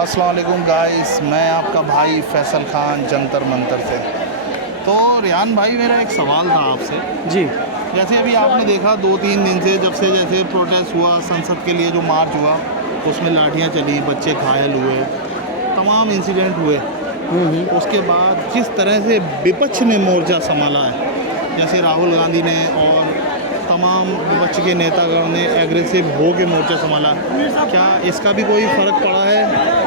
अस्सलाम वालेकुम गाइस, मैं आपका भाई फैसल खान जंतर मंतर से। तो रियान भाई, मेरा एक सवाल था आपसे। जी। जैसे अभी आपने देखा 2-3 दिन से, जब से जैसे प्रोटेस्ट हुआ, संसद के लिए जो मार्च हुआ, उसमें लाठियाँ चली, बच्चे घायल हुए, तमाम इंसिडेंट हुए। उसके बाद जिस तरह से विपक्ष ने मोर्चा संभाला है, जैसे राहुल गांधी ने और तमाम विपक्ष के नेतागण ने एग्रेसिव हो के मोर्चा संभाला, क्या इसका भी कोई फ़र्क पड़ा है?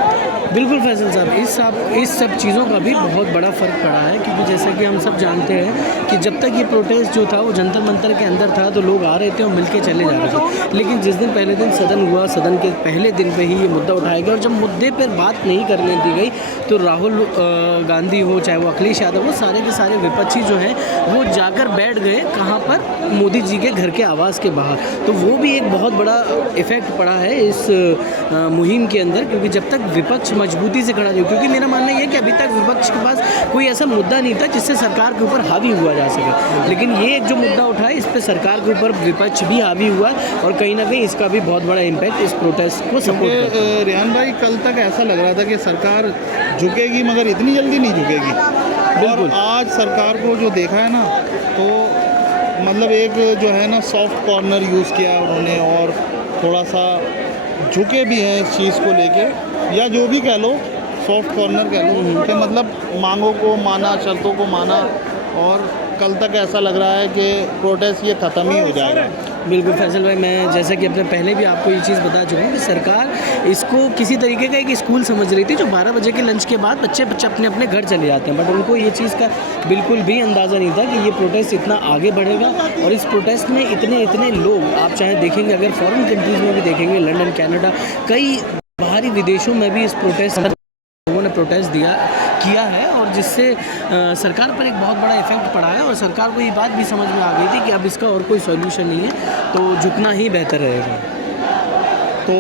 बिल्कुल फैसल साहब, इस सब चीज़ों का भी बहुत बड़ा फ़र्क पड़ा है, क्योंकि जैसा कि हम सब जानते हैं कि जब तक ये प्रोटेस्ट जो था वो जंतर मंतर के अंदर था तो लोग आ रहे थे और मिलके चले जा रहे थे। लेकिन जिस दिन पहले दिन सदन हुआ, सदन के पहले दिन पे ही ये मुद्दा उठाया गया और जब मुद्दे पर बात नहीं करने दी गई तो राहुल गांधी हो, चाहे वो अखिलेश यादव हो, सारे के सारे विपक्षी जो हैं वो जाकर बैठ गए कहाँ पर? मोदी जी के घर के आवास के बाहर। तो वो भी एक बहुत बड़ा इफ़ेक्ट पड़ा है इस मुहिम के अंदर, क्योंकि जब तक विपक्ष मजबूती से खड़ा नहीं हो, क्योंकि मेरा मानना ये है कि अभी तक विपक्ष के पास कोई ऐसा मुद्दा नहीं था जिससे सरकार के ऊपर हावी हुआ जा सके। लेकिन ये एक जो मुद्दा उठा है, इस पर सरकार के ऊपर विपक्ष भी हावी हुआ है और कहीं ना कहीं इसका भी बहुत बड़ा इम्पैक्ट इस प्रोटेस्ट को सपोर्ट करता है। रियान भाई, कल तक ऐसा लग रहा था कि सरकार झुकेगी, मगर इतनी जल्दी नहीं झुकेगी। बिल्कुल। और आज सरकार को जो देखा है ना, तो मतलब एक जो है ना सॉफ्ट कॉर्नर यूज़ किया उन्होंने, और थोड़ा सा झुके भी हैं इस चीज़ को लेके, या जो भी कह लो, सॉफ्ट कॉर्नर कह लो, कि मतलब मांगों को माना, शर्तों को माना। और कल तक ऐसा लग रहा है कि प्रोटेस्ट ये ख़त्म ही हो जाएगा। बिल्कुल फैसल भाई, मैं जैसा कि अपने पहले भी आपको ये चीज़ बता चुका हूँ कि सरकार इसको किसी तरीके का एक स्कूल समझ रही थी, जो 12 बजे के लंच के बाद बच्चे अपने अपने घर चले जाते हैं। बट उनको ये चीज़ का बिल्कुल भी अंदाज़ा नहीं था कि ये प्रोटेस्ट इतना आगे बढ़ेगा और इस प्रोटेस्ट में इतने लोग, आप चाहे देखेंगे, अगर फॉरेन कंट्रीज़ में भी देखेंगे, लंदन, कनाडा, कई बाहरी विदेशों में भी इस प्रोटेस्ट लोगों ने प्रोटेस्ट किया है, और जिससे सरकार पर एक बहुत बड़ा इफेक्ट पड़ा है। और सरकार को ये बात भी समझ में आ गई थी कि अब इसका और कोई सॉल्यूशन नहीं है, तो झुकना ही बेहतर रहेगा। तो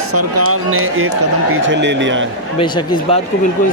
सरकार ने एक कदम पीछे ले लिया है। बेशक इस बात को बिल्कुल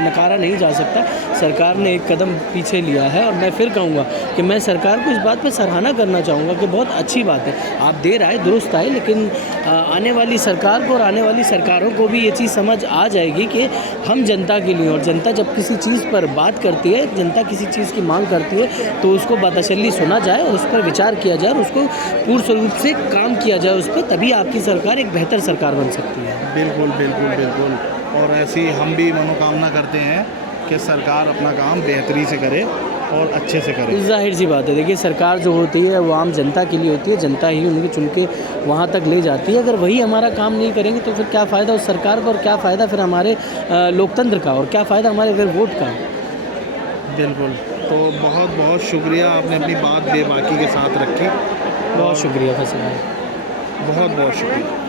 नकारा नहीं जा सकता, सरकार ने एक कदम पीछे लिया है। और मैं फिर कहूँगा कि मैं सरकार को इस बात पे सराहना करना चाहूँगा कि बहुत अच्छी बात है, आप देर आए दुरुस्त आए, लेकिन आने वाली सरकार को और आने वाली सरकारों को भी ये चीज़ समझ आ जाएगी कि हम जनता के लिए, और जनता जब किसी चीज़ पर बात करती है, जनता किसी चीज़ की मांग करती है, तो उसको बातसल्ली सुना जाए और उस पर विचार किया जाए और उसको पूर्ण रूप से काम किया जाए उस पर, तभी आपकी सरकार एक बेहतर सरकार बन सकती है। बिल्कुल बिल्कुल बिल्कुल। और ऐसी हम भी मनोकामना करते हैं कि सरकार अपना काम बेहतरी से करे और अच्छे से करे। ज़ाहिर सी बात है, देखिए सरकार जो होती है वो आम जनता के लिए होती है, जनता ही उनको चुन के वहाँ तक ले जाती है। अगर वही हमारा काम नहीं करेंगे तो फिर क्या फ़ायदा उस सरकार का, और क्या फ़ायदा फिर हमारे लोकतंत्र का, और क्या फ़ायदा हमारे फिर वोट का। बिल्कुल। तो बहुत बहुत शुक्रिया, आपने अपनी बात बेबाकी के साथ रखी। बहुत शुक्रिया फैसल भाई, बहुत बहुत शुक्रिया।